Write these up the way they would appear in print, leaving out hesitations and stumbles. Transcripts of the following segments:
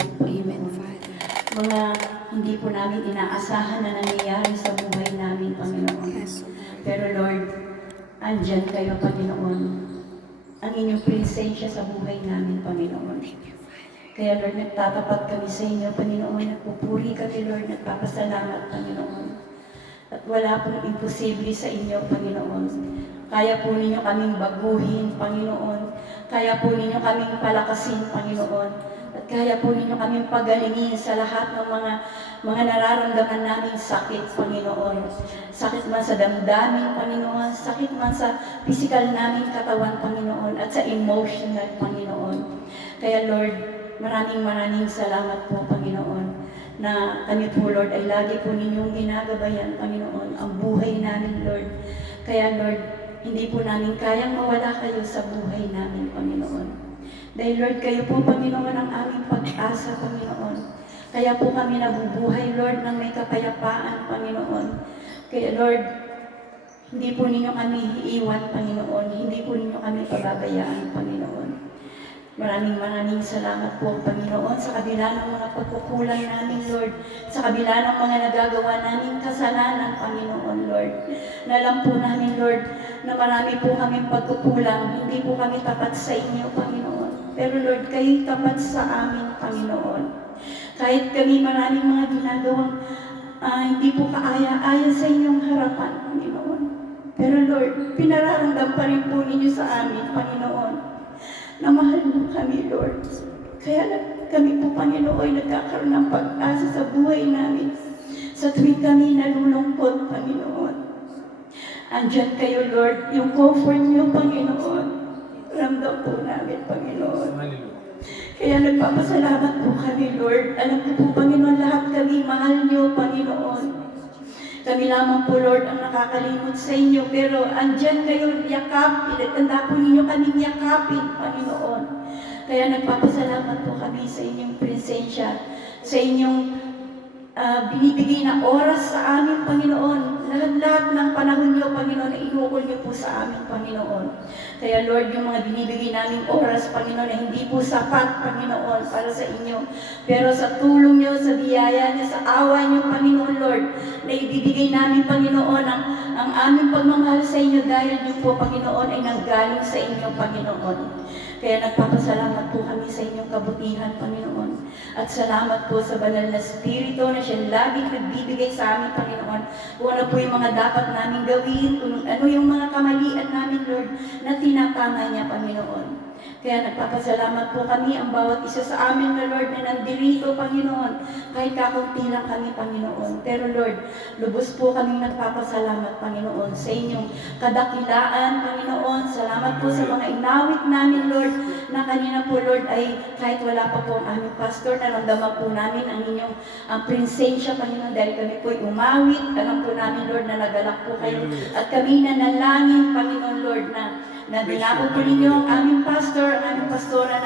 Amen, Father. Mga hindi po namin inaasahan na nangyayari sa buhay namin, Panginoon. Yes, Lord. Pero Lord, andyan kayo, Panginoon. Ang inyong presensya sa buhay namin, Panginoon. Kaya Lord, nagtatapat kami sa inyo, Panginoon. Nagpupuri kami, Lord. Nagpapasalamat, Panginoon. At wala pong imposible sa inyo, Panginoon. Kaya po ninyo kaming baguhin, Panginoon. Kaya po ninyo kaming palakasin, Panginoon. At kaya po ninyo kaming pagalingin sa lahat ng mga nararamdaman naming sakit, Panginoon. Sakit man sa damdamin, Panginoon. Sakit man sa physical naming katawan, Panginoon. At sa emotional, Panginoon. Kaya Lord, maraming salamat po, Panginoon, na kami po, Lord, ay lagi po ninyong ginagabayan, Panginoon, ang buhay namin, Lord. Kaya, Lord, hindi po namin kayang mawala kayo sa buhay namin, Panginoon. Dahil, Lord, kayo po, Panginoon, ang aming pag-asa, Panginoon. Kaya po kami nabubuhay, Lord, ng may kapayapaan, Panginoon. Kaya, Lord, hindi po ninyo kami iiwan, Panginoon. Hindi po ninyo kami pababayaan, Panginoon. Maraming salamat po, Panginoon, sa kabila ng mga pagkukulang namin, Lord. Sa kabila ng mga nagagawa namin kasalanan, Panginoon, Lord. Nalam po namin, Lord, na marami po kaming pagkukulang. Hindi po kami tapat sa inyo, Panginoon. Pero, Lord, kayo tapat sa amin, Panginoon. Kahit kami maraming mga ginagawang hindi po kaaya-aya sa inyong harapan, Panginoon. Pero, Lord, pinararamdam pa rin po ninyo sa amin, Panginoon, na mahal mo kami, Lord. Kaya kami po, Panginoon, ay nagkakaroon ng pag-asa sa buhay namin. Sa tuwing kami nalulungkot, Panginoon. Andyan kayo, Lord. Yung comfort niyo, Panginoon. Ramdam po namin, Panginoon. Kaya nagpapasalamat po kami, Lord. Alam ko po, Panginoon, lahat kami mahal niyo, Panginoon. Kami lamang po, Lord, ang nakakalimot sa inyo, pero andyan kayo yakap, tanda po ninyo kaming yakapin, Panginoon. Kaya nagpapasalamat po kami sa inyong presensya, sa inyong binibigay na oras sa amin, Panginoon. Lahat-lahat ng panahon niyo, Panginoon, na inuukol niyo po sa amin, Panginoon. Kaya, Lord, yung mga binibigay naming oras, Panginoon, na hindi po sapat, Panginoon, para sa inyo. Pero sa tulong niyo, sa biyaya niyo, sa awa niyo, Panginoon, Lord, na ibibigay namin, Panginoon, ang aming pagmamahal sa inyo dahil niyo po, Panginoon, ay nanggaling sa inyo, Panginoon. Kaya nagpapasalamat po kami sa inyong kabutihan, Panginoon. At salamat po sa banal na Espiritu na siya laging nagbibigay sa amin, Panginoon. Kung ano po yung mga dapat namin gawin, kung ano yung mga kamalian namin, Lord, na tinatama niya, Panginoon. Kaya nagpapasalamat po kami ang bawat isa sa amin na, Lord, na nandirito, Panginoon. Kahit kakunti lang kami, Panginoon. Pero, Lord, lubos po kami nagpapasalamat, Panginoon, sa inyong kadakilaan, Panginoon. Salamat po sa mga inawit namin, Lord, na kanina po, Lord, ay kahit wala pa po ang aming pastor, naramdaman po namin ang inyong presensya, Panginoon, dahil kami po ay umawit. Alam po namin, Lord, na nagalak po kayo. At kami nanalangin, Panginoon, Lord, na dinako po ninyo ang aming pastor, ang aming pastora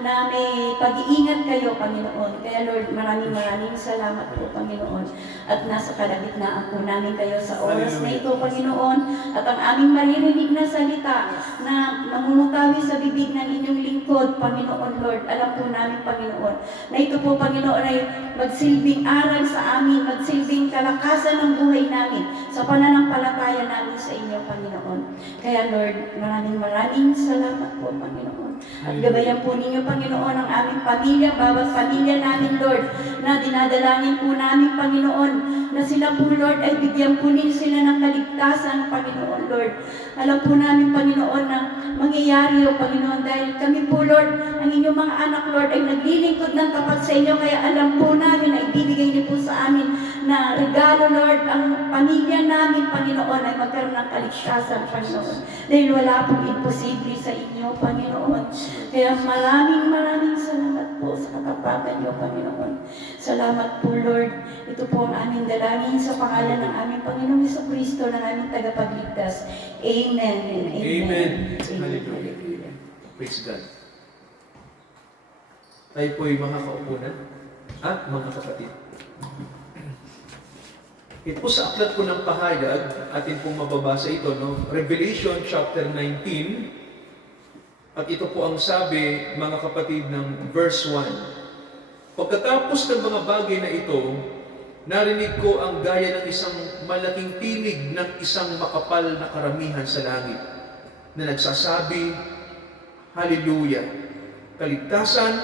na may pag-iingat kayo, Panginoon. Kaya Lord, maraming salamat po, Panginoon. At nasa kalagitnaan po namin kayo sa oras na ito, Panginoon. At ang aming maririnig na salita na namumutawi sa bibig ng inyong lingkod, Panginoon, Lord. Alam po namin, Panginoon, na ito po, Panginoon, ay magsilbing aral sa amin, magsilbing kalakasan ng buhay namin sa pananampalataya namin sa inyo, Panginoon. Kaya Lord, maraming salamat po, Panginoon. At gabayan po ninyo, Panginoon, ang aming pamilya, bawat pamilya namin, Lord, na dinadalangin po namin, Panginoon, na sila po, Lord, ay bigyan po ninyo sila ng kaligtasan, Panginoon, Lord. Alam po namin, Panginoon, na mangyayari o Panginoon, dahil kami po, Lord, ang inyong mga anak, Lord, ay naglilingkod ng tapat sa inyo, kaya alam po namin na ibibigay niyo po sa amin na regalo, Lord, ang pamilya namin, Panginoon, ay magkaroon ng kaligtasan, Panginoon. Dahil wala pong imposible sa inyo, Panginoon. Kaya maraming salamat po sa katapatan niyo, Panginoon. Salamat po, Lord. Ito po ang aming dalangin sa pangalan ng aming Panginoong Jesucristo, ng aming tagapagligtas. Amen and amen. Amen. Hallelujah. Praise God. Tayo po ay mga kaupunan at mga kapatid. Ito po sa aklat po ng pahayag, atin pong mababasa ito, no? Revelation chapter 19. At ito po ang sabi, mga kapatid, ng verse 1. Pagkatapos ng mga bagay na ito, narinig ko ang gaya ng isang malaking tinig ng isang makapal na karamihan sa langit na nagsasabi, Hallelujah! Kaligtasan,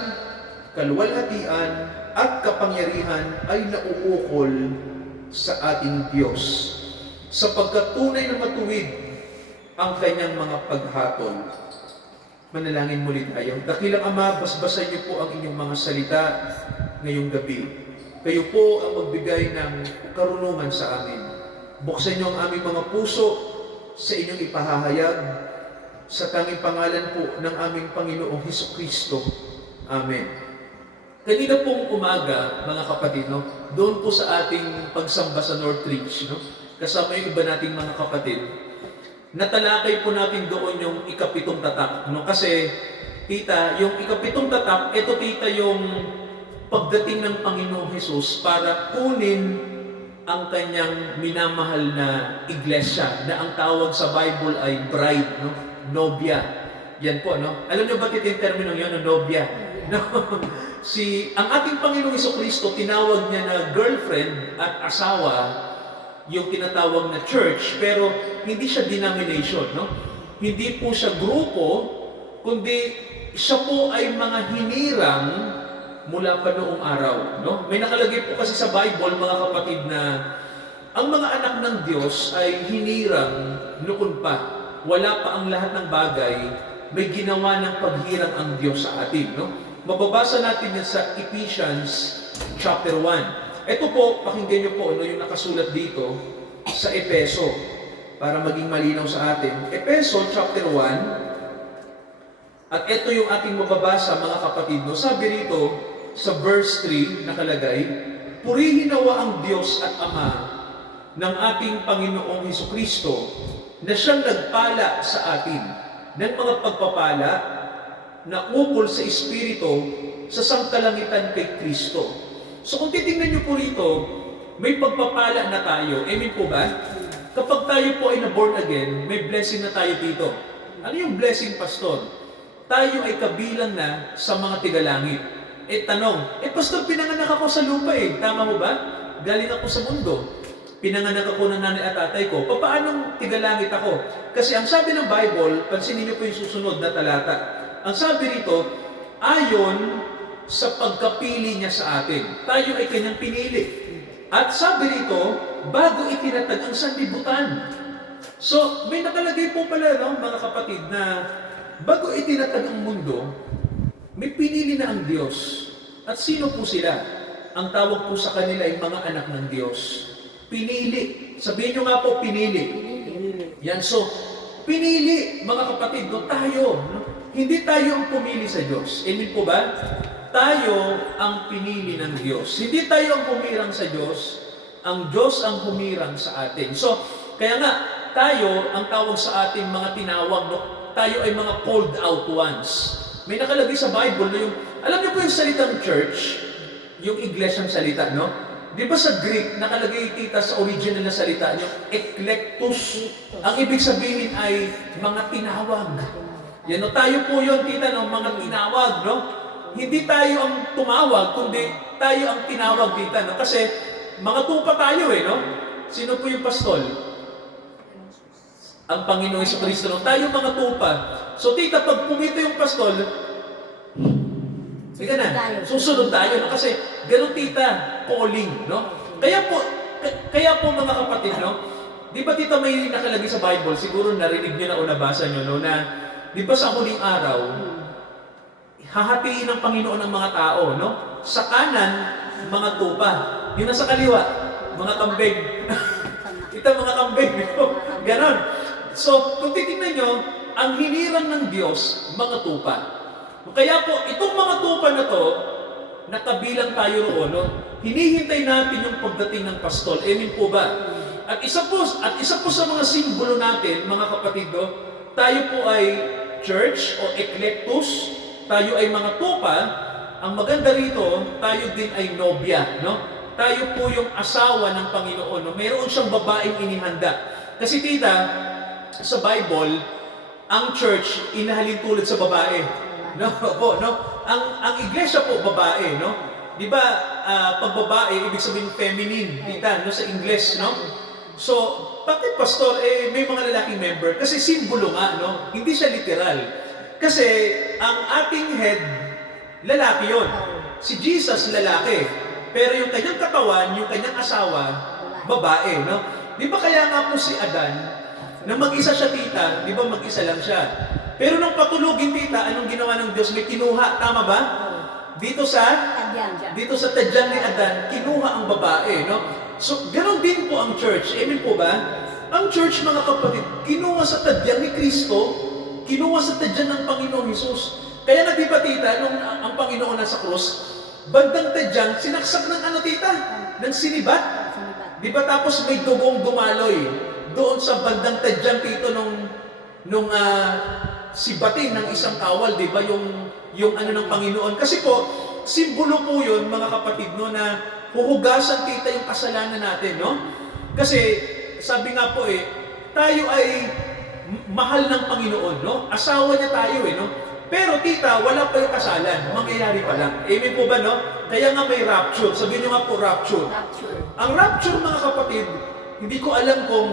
kaluwalhatian, at kapangyarihan ay nauukol sa ating Diyos, sapagkat tunay na matuwid ang kanyang mga paghatol. Manalangin muli tayo. Dakilang Ama, basbasan niyo po ang inyong mga salita ngayong gabi. Kayo po ang magbigay ng karunungan sa amin. Buksan niyo ang aming mga puso sa inyong ipahahayag sa tanging pangalan po ng aming Panginoong Hesukristo. Amen. Kanina pong umaga, mga kapatid, doon po sa ating pagsamba sa Northridge, kasama yung iba nating mga kapatid, natalakay po natin doon yung ikapitong tatak. Kasi, tita, yung ikapitong tatak, ito tita yung pagdating ng Panginoong Hesus para kunin ang kanyang minamahal na iglesia na ang tawag sa Bible ay bride, nobya. Yan po, Alam niyo bakit yung terminong yun, nobya? Ang ating Panginoong Hesukristo, tinawag niya na girlfriend at asawa, yung tinatawag na church, pero hindi siya denomination, Hindi po siya grupo, kundi siya po ay mga hinirang mula pa noong araw, May nakalagay po kasi sa Bible, mga kapatid, na ang mga anak ng Diyos ay hinirang noon pa. Wala pa ang lahat ng bagay, may ginawa ng paghirang ang Diyos sa atin, Mababasa natin yan sa Ephesians chapter 1. Ito po, pakinggan niyo po yung nakasulat dito sa Epeso para maging malinaw sa atin. Epeso chapter 1, at ito yung ating mababasa, mga kapatid. Sabi rito sa verse 3 nakalagay, Purihin nawa ang Diyos at Ama ng ating Panginoong Hesukristo na siyang nagpala sa atin ng mga pagpapala na ukol sa Espiritu sa sangkalangitan kay Kristo. So kung titingnan niyo po rito, may pagpapala na tayo. Amen po ba? Kapag tayo po ay na-born again, may blessing na tayo dito. Ano yung blessing, Pastor? Tayo ay kabilang na sa mga tigalangit. Tanong, Pastor, pinanganak ako sa lupa Tama mo ba? Galing ako sa mundo. Pinanganak ako ng nanay at tatay ko. Paanong tigalangit ako? Kasi ang sabi ng Bible, pansinin niyo po yung susunod na talata. Ang sabi rito, ayon sa pagkapili niya sa atin, tayo ay kanyang pinili. At sabi rito, bago itinatag ang sanlibutan. So, may nakalagay po pala, mga kapatid, na bago itinatag ang mundo, may pinili na ang Diyos. At sino po sila? Ang tawag po sa kanila ay mga anak ng Diyos. Pinili. Sabihin nyo nga po, pinili. Yan, so, pinili, mga kapatid, tayo. Hindi tayo ang pumili sa Diyos. Amen po ba? Tayo ang pinili ng Diyos. Hindi tayo ang humirang sa Diyos. Ang Diyos ang humirang sa atin. So, kaya nga, tayo ang tawag sa atin mga tinawag, tayo ay mga called out ones. May nakalagay sa Bible na alam niyo po yung salitang church, yung iglesyang salita, Di ba sa Greek, nakalagay tita sa original na salita, yung eklektus. Ang ibig sabihin ay mga tinawag. Yan, tayo po yun, tita, mga tinawag, Hindi tayo ang tumawag, kundi tayo ang tinawag, tita, Kasi, mga tupa tayo, Sino po yung pastol? Ang Panginoong Hesukristo, Tayo mga tupa. So, tita, pag pumito yung pastol, sige na, susunod tayo, Kasi, ganun, tita, calling, Kaya po, mga kapatid, Di ba, tita, may nakalagay sa Bible, siguro narinig nyo na o nabasa nyo, na di ba sa huling araw, hahatiin ng Panginoon ng mga tao, Sa kanan, mga tupa. Yung nasa kaliwa, mga kambing. Ito, mga kambing, Ganon. So, kung titingnan nyo, ang hinirang ng Diyos, mga tupa. Kaya po, itong mga tupa na to, nakabilang tayo roon, hinihintay natin yung pagdating ng pastol. Amen po ba? At isa po sa mga simbolo natin, mga kapatid, tayo po ay church o eklektus, tayo ay mga tupa. Ang maganda rito, tayo din ay nobya, Tayo po yung asawa ng Panginoon, Mayroon siyang babaeng inihanda. Kasi tita, sa Bible, ang church inahalin tulad sa babae. Ang iglesia po babae, Di ba, pag babae, ibig sabihin feminine, tita, no, sa English, no? So, bakit pastor, may mga lalaking member? Kasi simbolo nga, no? Hindi siya literal. Kasi, ang ating head, lalaki yon. Si Jesus, lalaki. Pero yung kanyang katawan, yung kanyang asawa, babae, no? Di ba kaya nga po si Adan, na mag-isa siya, tita, di ba mag-isa lang siya? Pero nung patulugin, tita, anong ginawa ng Diyos? May kinuha, tama ba? Dito sa tadyang ni Adan, kinuha ang babae, no? So, ganon din po ang church. Amen po ba? Ang church, mga kapatid, kinuha sa tadyang ni Kristo, kinuha sa tadyang ng Panginoong Hesus. Kaya na, di ba, tita, nung ang Panginoon nasa krus, bandang tadyang, sinaksak ng ano, tita? Ng sinibat. Di ba, tapos may dugong dumaloy doon sa bandang tadyang, tito, nung sibatin ng isang kawal, di ba, yung ano ng Panginoon. Kasi po, simbolo po yun, mga kapatid, no, na huhugasan, tita, yung kasalanan natin, no? Kasi, sabi nga po tayo ay mahal ng Panginoon, no? Asawa niya tayo, no? Pero, tita, wala pa yung kasalan. Mangyayari pa lang. Amen po ba, no? Kaya nga may rapture. Sabihin nyo nga po, rapture. Ang rapture, mga kapatid, hindi ko alam kung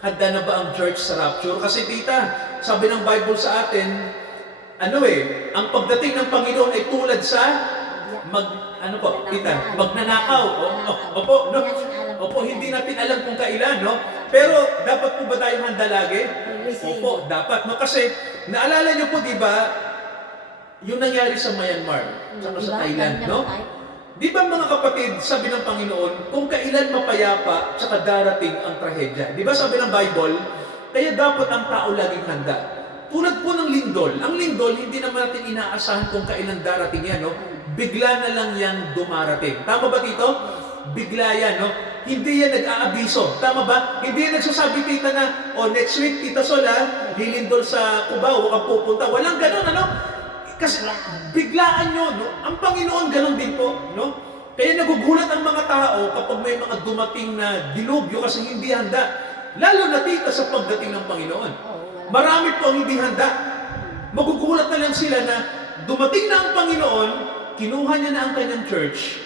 handa na ba ang church sa rapture. Kasi, tita, sabi ng Bible sa atin, ang pagdating ng Panginoon ay tulad sa magnanakaw. Opo, no? Opo, hindi natin alam kung kailan, no? Pero dapat po ba tayong handa lagi? Opo, dapat, no? Kasi naalala niyo po, di ba, yung nangyari sa Myanmar, sa Thailand, no? Di ba, mga kapatid, sabi ng Panginoon, kung kailan mapayapa, tsaka darating ang trahedya. Di ba, sabi ng Bible, kaya dapat ang tao laging handa. Tulad po ng lindol. Ang lindol, hindi naman natin inaasahan kung kailan darating yan, no? Bigla na lang yan dumarating. Tama ba, tito? Bigla yan, no? Hindi yan nag-aabiso. Tama ba? Hindi yan nagsasabi, tita, na, next week, tita Sol, lilindol sa Cubao, huwag kang pupunta. Walang ganun, ano? Kasi biglaan nyo, no? Ang Panginoon ganun din po, no? Kaya nagugulat ang mga tao kapag may mga dumating na dilubyo kasi hindi handa. Lalo na, tita, sa pagdating ng Panginoon. Marami po ang hindi handa. Magugulat na lang sila na dumating na ang Panginoon, kinuha niya na ang kanyang church,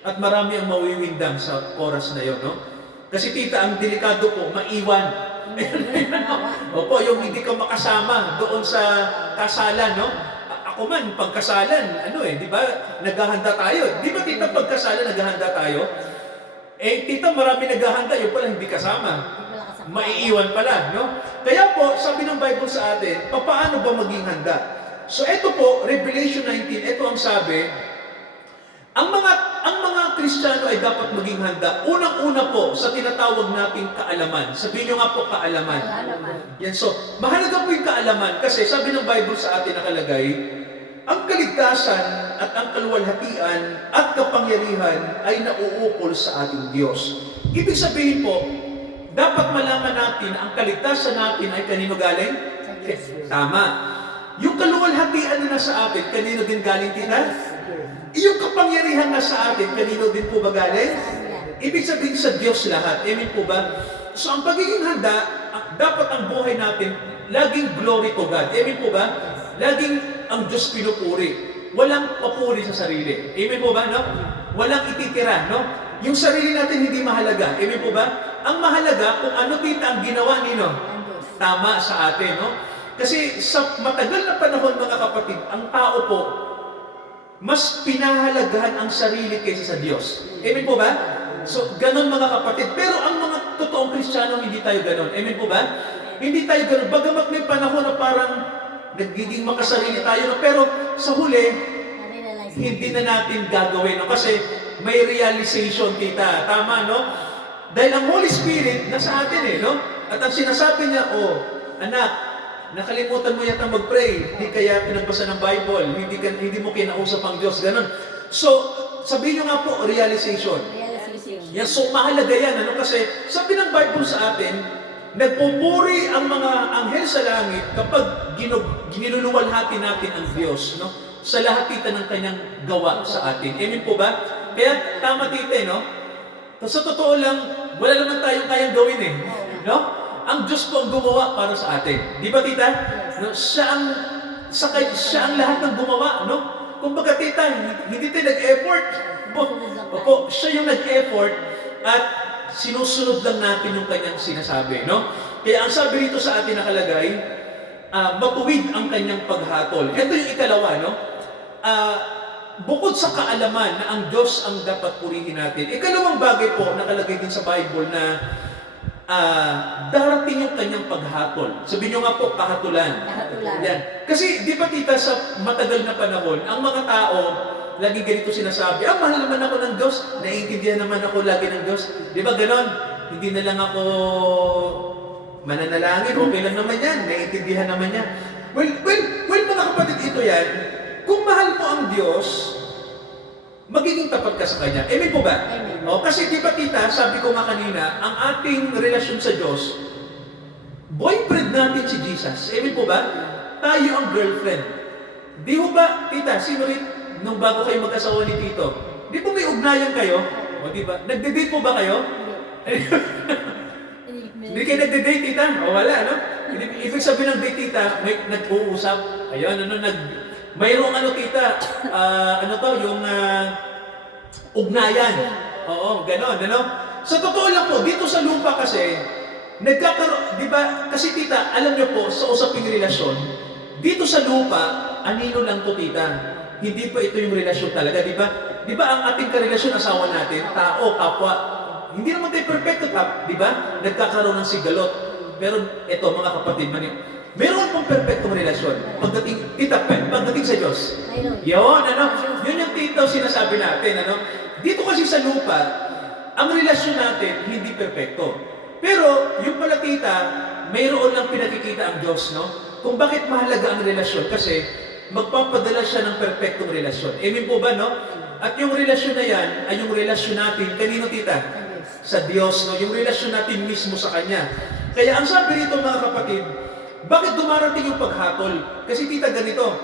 at marami ang mawiwindang sa oras na yon, no? Kasi, tita, ang delikado po, maiwan. Opo, yung hindi ka makasama doon sa kasalan, no? Ako man, pagkasalan, di ba, naghahanda tayo. Di ba, tita, pagkasalan, naghahanda tayo? Tita, marami naghahanda, yung pala hindi kasama. Maiiwan pala, no? Kaya po, sabi ng Bible sa atin, paano ba maging handa? So, ito po, Revelation 19, ito ang sabi, ang mga Kristiyano ay dapat maging handa. Unang-una po, sa tinatawag nating kaalaman. Sabihin nyo nga po, kaalaman. Yan, so, mahalaga po yung kaalaman kasi sabi ng Bible sa atin nakalagay, ang kaligtasan at ang kaluwalhatian at kapangyarihan ay nauukol sa ating Diyos. Ibig sabihin po, dapat malaman natin ang kaligtasan natin ay kanino galing? Tama. Yung kaluwalhatian na nasa atin, kanino din galing, tita? Yung kapangyarihan na sa atin, kanino din po ba galing? Ibig sabihin sa Diyos lahat. Amen po ba? So ang pagiging handa, dapat ang buhay natin, laging glory to God. Amen po ba? Laging ang Diyos pinupuri. Walang papuri sa sarili. Amen po ba? No? Walang ititira. No? Yung sarili natin hindi mahalaga. Amen po ba? Ang mahalaga kung ano, tita, ang ginawa nino. Tama sa atin. No? Kasi sa matagal na panahon, mga kapatid, ang tao po, mas pinahalagahan ang sarili kaysa sa Diyos. Amen po ba? So, ganun, mga kapatid. Pero ang mga totoong Kristiyano, hindi tayo ganun. Amen po ba? Hindi tayo ganun. Bagamat may panahon na parang nagiging makasarili tayo. No? Pero sa huli, hindi na natin gagawin. No? Kasi may realization, tita. Tama, no? Dahil ang Holy Spirit nasa atin, no? At ang sinasabi niya, anak, nakalimutan mo yata mag-pray. Hindi kaya pinagbasa ng Bible. Hindi mo kinausap ang Diyos. Ganun. So, sabihin nyo nga po, realization. Yan, so mahalaga yan. Ano? Kasi sabi ng Bible sa atin, nagpupuri ang mga anghel sa langit kapag ginululuwalhati natin ang Diyos. No? Sa lahat, tita, ng kanyang gawa sa atin. Amen po ba? Kaya tama, tita, no? Sa totoo lang, wala naman tayong kayang gawin, no? Ang Diyos po ang gumawa para sa atin. Di ba, tita? No? Siya ang lahat ng gumawa, no? Kumbaga tita, hindi tayo nag-effort. Opo, siya yung nag-effort at sinusunod lang natin yung kanyang sinasabi, no? Kaya ang sabi rito sa atin nakalagay, matuwid ang kanyang paghatol. Ito yung ikalawa, no? Bukod sa kaalaman na ang Diyos ang dapat purihin natin, ikalawang bagay po nakalagay din sa Bible na darating yung kanyang paghatol. Sabihin nyo nga po, kahatulan. Kahatulan. Yan. Kasi di ba tita, sa matagal na panahon, ang mga tao, lagi ganito sinasabi, mahal naman ako ng Diyos, naiintindihan naman ako lagi ng Diyos. Di ba ganon? Hindi na lang ako mananalangin, okay lang naman yan, naiintindihan naman yan. Well, mga kapatid, ito yan, kung mahal mo ang Diyos, magiging tapat ka sa Kanya. Amen po ba? Amen. Kasi di ba tita, sabi ko nga kanina, ang ating relasyon sa Diyos, boyfriend natin si Jesus. Amen po ba? Tayo ang girlfriend. Di ho ba, tita, sino rin, nung bago kayo mag-asawa ni Tito, di po may ugnayan kayo? O di ba? Nagde-date po ba kayo? Hindi kayo nagde-date, tita? O wala, no? Ibig sabihin ng date, tita, may nag-uusap. Ayun, mayroong tita, yung ugnayan. Oo, ganon, Sa totoo lang po, dito sa lupa kasi, nagkakaroon, di ba, kasi tita, alam niyo po, sa usaping relasyon, dito sa lupa, anino lang to tita. Hindi pa ito yung relasyon talaga, di ba? Di ba ang ating karelasyon, asawa natin, tao, kapwa, hindi naman tayo perfecto, di ba? Nagkakaroon ng sigalot. Pero ito, mga kapatid, meron pong perfectong relasyon. Pagdating sa Diyos. Yun yung tito sinasabi natin, Dito kasi sa lupa, ang relasyon natin hindi perfecto. Pero yung pala tita, mayroon lang pinakikita ang Diyos, no? Kung bakit mahalaga ang relasyon kasi magpapadala siya ng perfectong relasyon. Amen po ba, no? At yung relasyon na yan ay yung relasyon natin, kanino tita? Sa Diyos, no? Yung relasyon natin mismo sa Kanya. Kaya ang sabi rito mga kapatid, bakit dumarating yung paghatol? Kasi tita, ganito,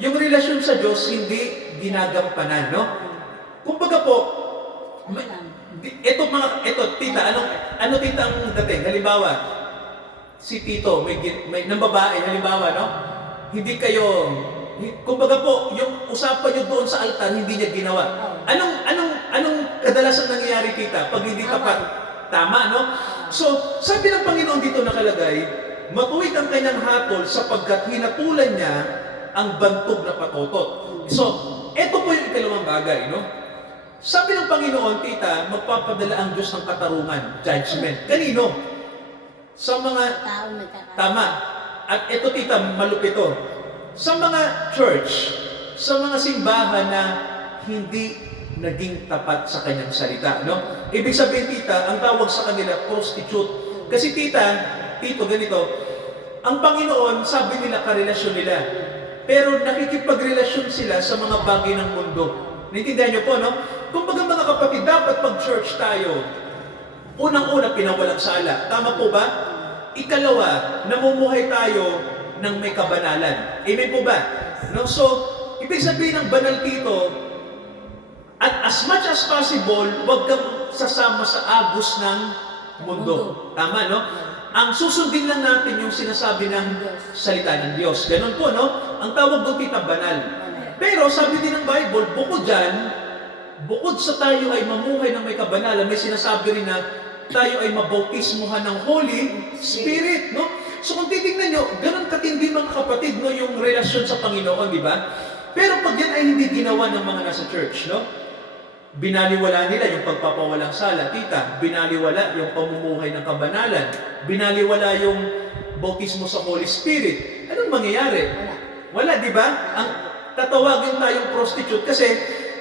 yung relasyon sa Diyos hindi ginagampanan, no? Kumbaga po, ito tita, ano tita ang dating? Halimbawa, si Tito, may ng babae, halimbawa, no? Hindi kayo, kumbaga po, yung usapan niyo doon sa altar, hindi niya ginawa. Anong kadalasan nangyayari, tita, pag hindi tapat? Tama, no? So, sabi ng Panginoon dito nakalagay, matuwid ang kanyang hatol sapagkat hinatulan niya ang bantog na patotot. So, ito po yung ikalawang bagay, no? Sabi ng Panginoon, tita, magpapadala ang Diyos ng katarungan, judgment. Kanino? Sa mga tama. At ito, tita, malupito. Sa mga church, sa mga simbahan na hindi naging tapat sa kanyang salita, no? Ibig sabihin, tita, ang tawag sa kanila, prostitute. Kasi Tito, ganito, ang Panginoon, sabi nila, karelasyon nila. Pero nakikipagrelasyon sila sa mga bagay ng mundo. Naintindihan niyo po, no? Kung mga kapatid, dapat pag-church tayo, unang-una, pinawalang sala. Tama po ba? Ikalawa, namumuhay tayo ng may kabanalan. Amen po ba? No? So, ibig sabihin ng banal dito, at as much as possible, huwag kang sasama sa agos ng mundo. Tama, no? Ang susundin lang natin yung sinasabi ng salita ng Diyos. Ganun po, no? Ang tawag doon, tita, banal. Pero sabi din ng Bible, bukod sa tayo ay mamuhay ng may kabanalan, may sinasabi rin na tayo ay mabautismuhan ng Holy Spirit, no? So kung titignan nyo, ganun katindi mga kapatid, no, yung relasyon sa Panginoon, di ba? Pero pag yan ay hindi ginawa ng mga nasa church, no? Binaliwala nila yung pagpapawalang sala, tita, binaliwala yung pamumuhay ng kabanalan, binaliwala yung bautismo sa Holy Spirit. Anong mangyayari? Wala, di ba? Ang tatawagin tayong prostitute kasi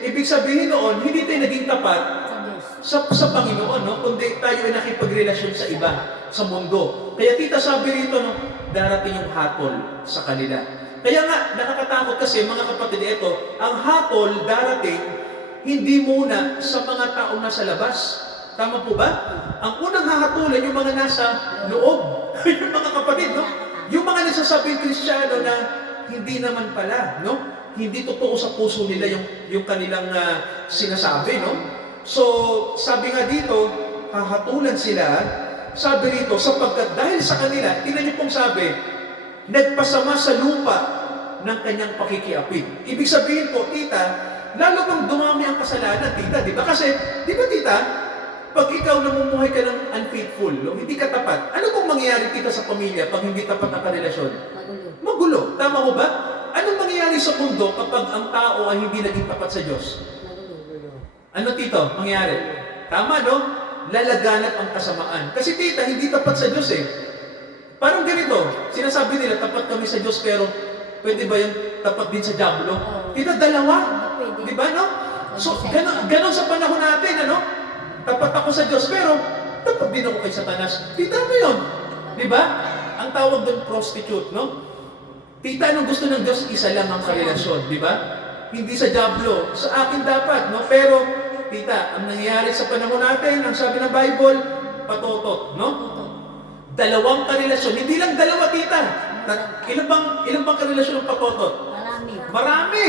ibig sabihin noon, hindi tayo naging tapat sa Panginoon, no? Kundi tayo ay nakipagrelasyon sa iba, sa mundo. Kaya tita, sabi rito, no, darating yung hatol sa kanila. Kaya nga, nakakatakot kasi mga kapatid, ito, ang hatol darating hindi muna sa mga taong nasa labas. Tama po ba? Ang unang hahatulan yung mga nasa loob. Yung mga kapatid, no? Yung mga nagsasabing Kristiyano na hindi naman pala, no? Hindi totoo sa puso nila yung kanilang sinasabi, no? So, sabi nga dito, hahatulan sila, sabi rito, sapagkat dahil sa kanila, tingnan niyo pong sabi, nagpasama sa lupa ng kanyang pakikiapid. Ibig sabihin po, tita, lalo bang dumami ang kasalanan, tita, di ba? Kasi, di ba, tita, pag ikaw namumuhay ka ng unfaithful, no, hindi ka tapat, ano bang mangyayari, tita, sa pamilya pag hindi tapat ang karelasyon? Magulo. Magulo. Tama mo ba? Anong mangyayari sa mundo kapag ang tao ay hindi naging tapat sa Diyos? Magulo. Ano, tito, mangyayari? Tama, no? Lalaganap ang kasamaan. Kasi, tita, hindi tapat sa Diyos eh. Parang ganito, sinasabi nila, tapat kami sa Diyos, pero pwede ba yung tapat din sa diablo? Tita, dalawa. Pwede. Di ba, no? So, ganon sa panahon natin, ano? Tapat ako sa Diyos, pero tapat din ako kay Satanas. Tita mo yun. Di ba? Ang tawag doon, prostitute, no? Tita, anong gusto ng Diyos? Isa lang ang karelasyon, di ba? Hindi sa diablo. Sa akin dapat, no? Pero, tita, ang nangyayari sa panahon natin, ang sabi ng Bible, patotot, no? Dalawang karelasyon. Hindi lang dalawa, tita. Ilan bang karelasyon ng patotot? Marami. Marami.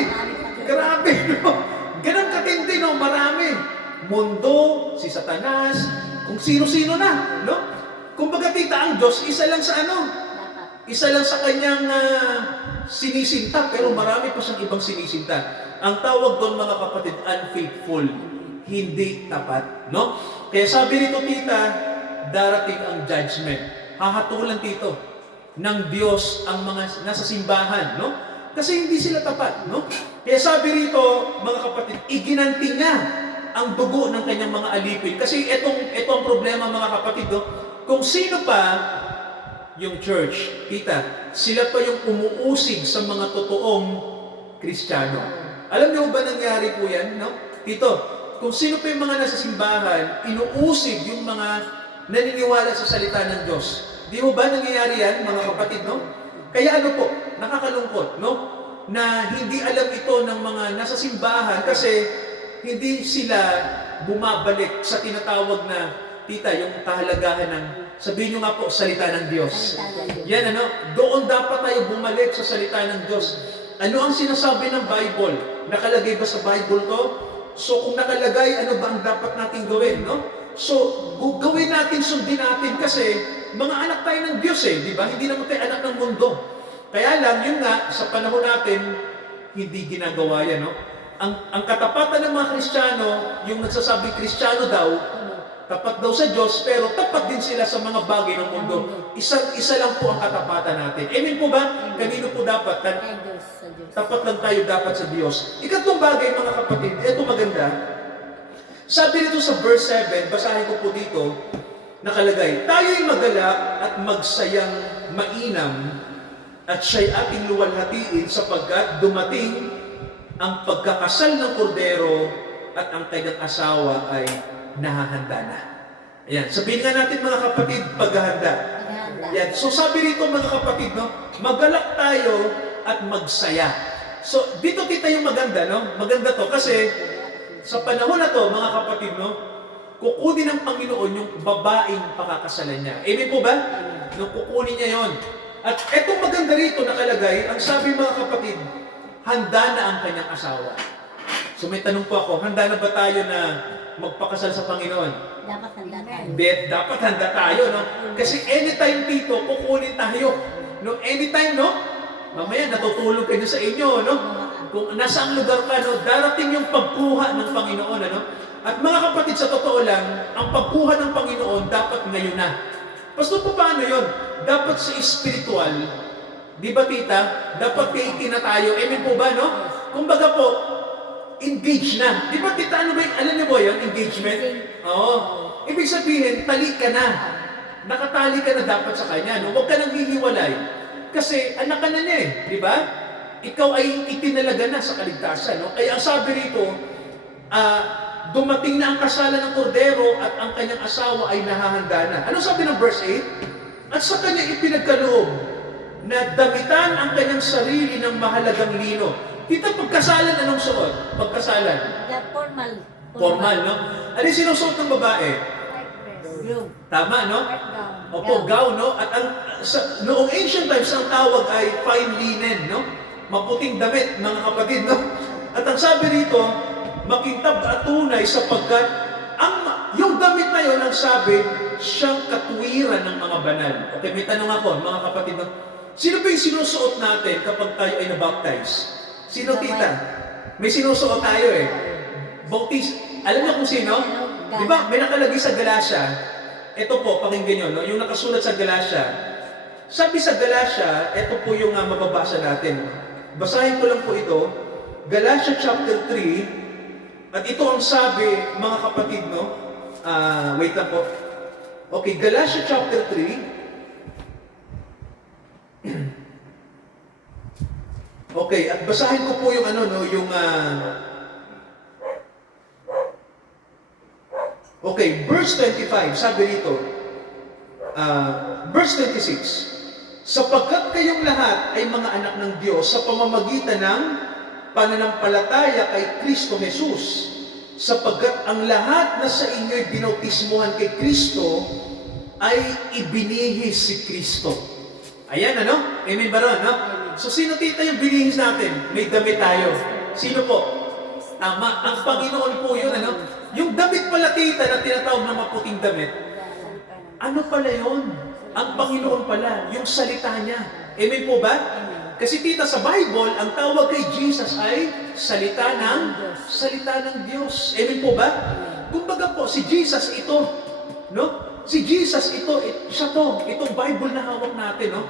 Grabe, no? Ganon katindi, no? Marami. Mundo, si Satanas, kung sino-sino na, no? Kumbaga, tita, ang Diyos, isa lang sa ano? Dapat. Isa lang sa kanyang sinisinta, pero marami pa siyang ibang sinisinta. Ang tawag doon, mga kapatid, unfaithful. Hindi tapat, no? Kaya sabi nito, tita, darating ang judgment. Hahatulan dito ng Diyos ang mga nasa simbahan, no? Kasi hindi sila tapat, no? Kaya sabi rito, mga kapatid, iginanti niya ang dugo ng kanyang mga alipin. Kasi itong problema, mga kapatid, no? Kung sino pa yung church, kita, sila pa yung umuusig sa mga totoong Kristiyano. Alam niyo ba nangyari po yan, no? Tito, kung sino pa yung mga nasa simbahan, inuusig yung mga naniniwala sa salita ng Diyos. Di mo ba nangyayari yan, mga kapatid, no? Kaya ano po, nakakalungkot, no? Na hindi alam ito ng mga nasa simbahan kasi hindi sila bumabalik sa tinatawag na, tita, yung kahalagahan ng, sabihin nyo nga po, salita ng Diyos. Yan, ano? Doon dapat tayo bumalik sa salita ng Diyos. Ano ang sinasabi ng Bible? Nakalagay ba sa Bible to? So, kung nakalagay, ano ba ang dapat natin gawin, no? So, gawin natin, sundin natin kasi mga anak tayo ng Diyos eh, di ba? Hindi naman tayo anak ng mundo. Kaya lang, yun nga, sa panahon natin, hindi ginagawa yan, no? Ang katapatan ng mga Kristiyano, yung nagsasabi Kristiyano daw, tapat daw sa Diyos, pero tapat din sila sa mga bagay ng mundo. Isa lang po ang katapatan natin. Amen po ba? Kanino po dapat? Kay Diyos, sa Diyos. Tapat lang tayo dapat sa Diyos. Ikatlong bagay, mga kapatid, ito maganda. Sabi dito sa verse 7, basahin ko po dito, nakalagay, tayo'y magalak at magsayang mainam at siya'y ating luwalhatiin sapagkat dumating ang pagkakasal ng kordero at ang kanyang asawa ay nahahanda na. Ayan, sabihin nga natin, mga kapatid, paghahanda. Ayan, so sabi rito, mga kapatid, no, magalak tayo at magsaya. So dito kita yung maganda, no? Maganda to kasi sa panahon na to, mga kapatid, no, kukunin ng Panginoon yung babaeng pakakasalan niya. Amen po ba? No, kukunin niya yon. At etong maganda rito nakalagay, ang sabi, mga kapatid, handa na ang kanyang asawa. So may tanong po ako, handa na ba tayo na magpakasal sa Panginoon? Dapat handa tayo. Dapat handa tayo, no? Kasi anytime dito, kukunin tayo. No? Anytime, no? Mamaya natutulog kayo sa inyo, no? Kung nasang lugar ka, no, darating yung pagkuha ng Panginoon, ano? At mga kapatid, sa totoo lang, ang pagkuha ng Panginoon dapat ngayon na. Pastor, paano yun? Dapat sa spiritual, di ba, tita? Dapat 18 na tayo. Amen po ba, no? Kumbaga po, engage na. Di ba, tita, ano ba yung, alam niyo ba yun? Engagement? Oo. Ibig sabihin, tali ka na. Nakatali ka na dapat sa kanya, no? Huwag ka nang hihiwalay. Kasi anak ka na niya eh, di ba? Ikaw ay itinalaga na sa kaligtasan. No? Kaya ang sabi rito, dumating na ang kasalan ng kordero at ang kanyang asawa ay nahahanda na. Ano sabi ng verse 8? At sa kanya ipinagkaloob na damitan ang kanyang sarili ng mahalagang lino. Kita pagkasalan, anong suot? Pagkasalan. Formal. Formal, no? Ano yung sinusuot ng babae? Blue. Tama, no? White gown. Opo, gown, no? At noong ancient times, ang tawag ay fine linen, no? Maputing damit, mga kapatid, no? At ang sabi rito, makintab at tunay sapagkat yung damit na yon, ang sabi, siyang katuwiran ng mga banal. Okay, may tanong ako, mga kapatid, no? Sino ba yung sinusuot natin kapag tayo ay nabaptize? Sino, tita? May sinusuot tayo eh. Bautis. Alam niyo kung sino? Di ba? May nakalagay sa Galatia. Ito po, pakinggan nyo, no? Yung nakasulat sa Galatia. Sabi sa Galatia, ito po yung mababasa natin. Basahin ko lang po ito. Galatia chapter 3. At ito ang sabi, mga kapatid, no? Wait lang po. Okay, Galatia chapter 3. Okay, at basahin ko po yung okay, verse 25, sabi dito, verse 26, sapagkat kayong lahat ay mga anak ng Diyos sa pamamagitan ng pananampalataya kay Kristo Jesus, sapagkat ang lahat na sa inyo'y binautismuhan kay Kristo ay ibinihis si Kristo. Ayan, ano? Amen ba ron, no? So, sino tita yung binihis natin? May damit tayo. Sino po? Tama. Ang Panginoon po yun, ano? Yung damit pala tita na tinatawag na maputing damit, ano pala yun? Ang Panginoon pala, yung salita niya. Amen po ba? Kasi tita, sa Bible, ang tawag kay Jesus ay salita ng Diyos. Amen po ba? Kumbaga po, si Jesus ito, no? Si Jesus ito, siya to. Itong Bible na hawak natin, no?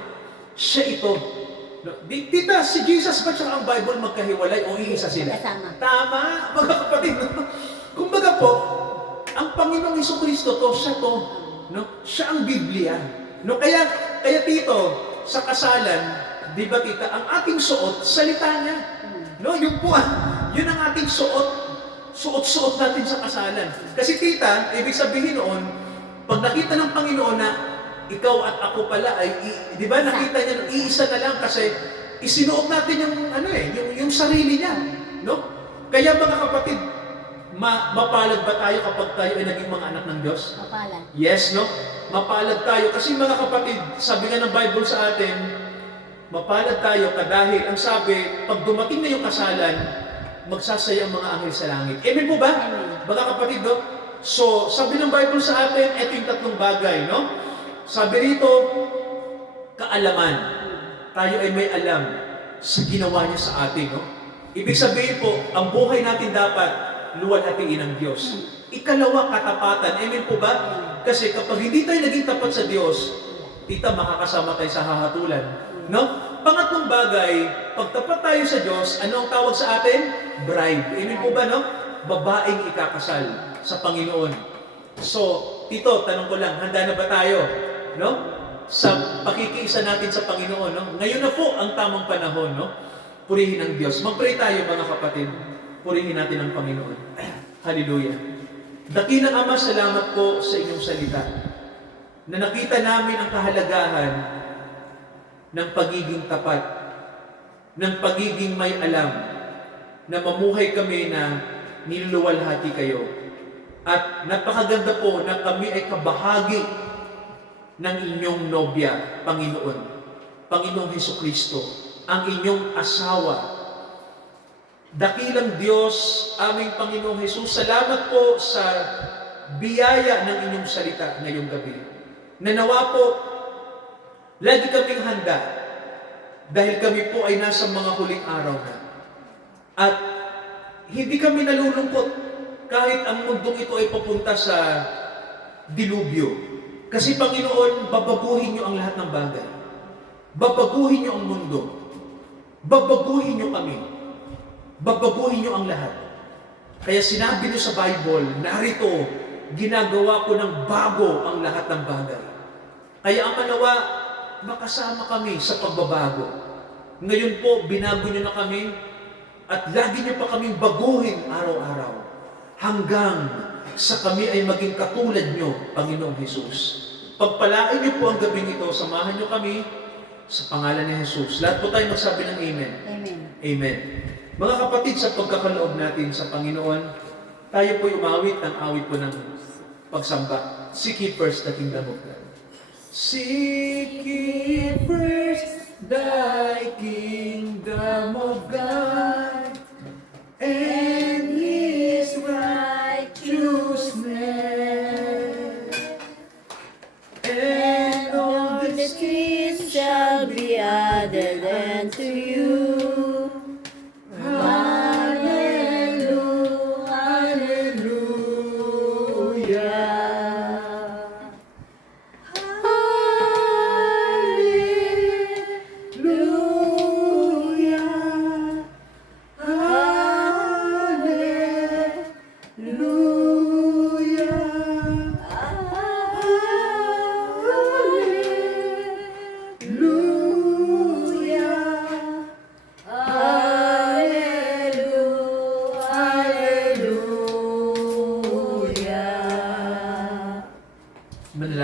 Siya ito. No? Tita, si Jesus ba siya ang Bible magkahiwalay o iisa sila? Kasama. Tama, mga kapatid. No? Kumbaga po, ang Panginoong Jesucristo to, siya to. No? Siya ang Biblia. No? Kaya tito, sa kasalan, di ba tita, ang ating suot, salita niya. No? Yun po, yun ang ating suot natin sa kasalan. Kasi tita, ibig sabihin noon, pag nakita ng Panginoon na ikaw at ako pala ay, di ba nakita niya, iisa na lang kasi isinuot natin yung sarili niya. No? Kaya mga kapatid, mapalad ba tayo kapag tayo ay naging mga anak ng Diyos? Mapalad. Yes, no? Mapalad tayo. Kasi mga kapatid, sabi nga ng Bible sa atin, mapalad tayo dahil ang sabi, pag dumating na yung kasalan, magsasaya ang mga anghel sa langit. Amen po ba? Amen. Mga kapatid, no? So, sabi ng Bible sa atin, ito yung tatlong bagay, no? Sabi rito, kaalaman. Tayo ay may alam sa ginawa niya sa atin, no? Ibig sabihin po, ang buhay natin dapat luwalhatiin ng Diyos. Ikalawa, katapatan. Amen po ba? Kasi kapag hindi tayo naging tapat sa Diyos, tita, makakasama tayo sa hahatulan. No? Pangatlong bagay, pag tapat tayo sa Diyos, ano ang tawag sa atin? Bride. Amen po ba, no? Babaeng ikakasal sa Panginoon. So, tito, tanong ko lang, handa na ba tayo? No? Sa pakikiisa natin sa Panginoon, no? Ngayon na po ang tamang panahon, no? Purihin ang Diyos. Mag-pray tayo, mga kapatid. Purihin natin ang Panginoon. Hallelujah. Dakilang Ama, salamat po sa inyong salita na nakita namin ang kahalagahan ng pagiging tapat, ng pagiging may alam, na mamuhay kami na niluluwalhati kayo. At napakaganda po na kami ay kabahagi ng inyong nobya, Panginoon. Panginoong Hesukristo, ang inyong asawa. Dakilang Diyos, aming Panginoong Hesus, salamat po sa biyaya ng inyong salita ngayong gabi. Nanawa po, lagi kaming handa dahil kami po ay nasa mga huling araw na. At hindi kami nalulungkot kahit ang mundong ito ay papunta sa dilubyo. Kasi Panginoon, babaguhin niyo ang lahat ng bagay. Babaguhin niyo ang mundo. Babaguhin niyo kami. Babaguhin niyo ang lahat. Kaya sinabi niyo sa Bible, narito, ginagawa ko ng bago ang lahat ng bagay. Kaya ang manawa, makasama kami sa pagbabago. Ngayon po, binago niyo na kami at lagi niyo pa kaming baguhin araw-araw. Hanggang sa kami ay maging katulad niyo, Panginoong Hesus. Pagpalain niyo po ang gabing ito, samahan niyo kami sa pangalan ni Jesus. Lahat po tayo magsabi ng Amen. Amen. Amen. Mga kapatid, sa pagkakaloob natin sa Panginoon, tayo po umawit ng awit po ng pagsamba. Seek ye first the kingdom of God. Seek ye first thy kingdom of God and His righteousness, and all the Peace shall be ours.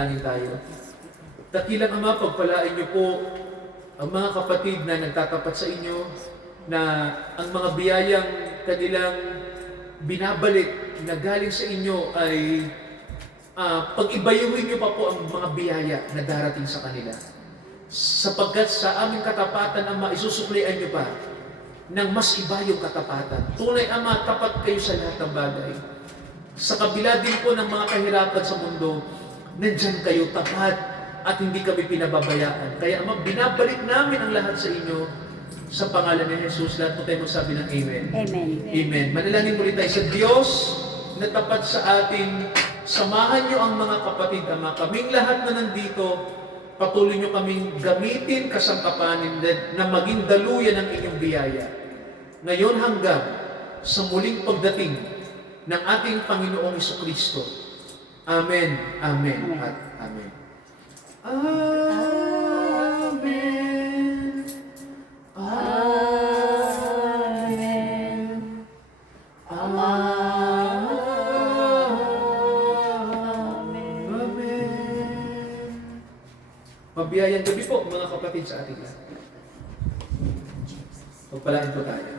Manalangin tayo. Dakilang Ama, pagpalain niyo po ang mga kapatid na nagtatapat sa inyo na ang mga biyayang kanilang binabalik na galing sa inyo ay pag-ibayuhin niyo pa po ang mga biyaya na darating sa kanila. Sapagkat sa aming katapatan, Ama, isusuklian niyo pa ng mas iba yung katapatan. Tunay, Ama, tapat kayo sa lahat ng bagay. Sa kabila din po ng mga kahirapan sa mundo, nandyan kayo tapat at hindi kami pinababayaan. Kaya, Ama, binabalik namin ang lahat sa inyo sa pangalan ni Jesus. Lahat po tayo magsabi ng Amen. Amen. Amen. Manalangin muli tayo sa Diyos na tapat sa atin. Samahan niyo ang mga kapatid, Ama. Kaming lahat na nandito, patuloy niyo kaming gamitin kasangkapanin na maging daluyan ng inyong biyaya. Ngayon hanggang sa muling pagdating ng ating Panginoong Jesucristo. Amen, amen, at amen. Amen. Amen. Amen. Mabiyayang gabi po mga kapatid sa ating lahat. Pagpalain po tayo.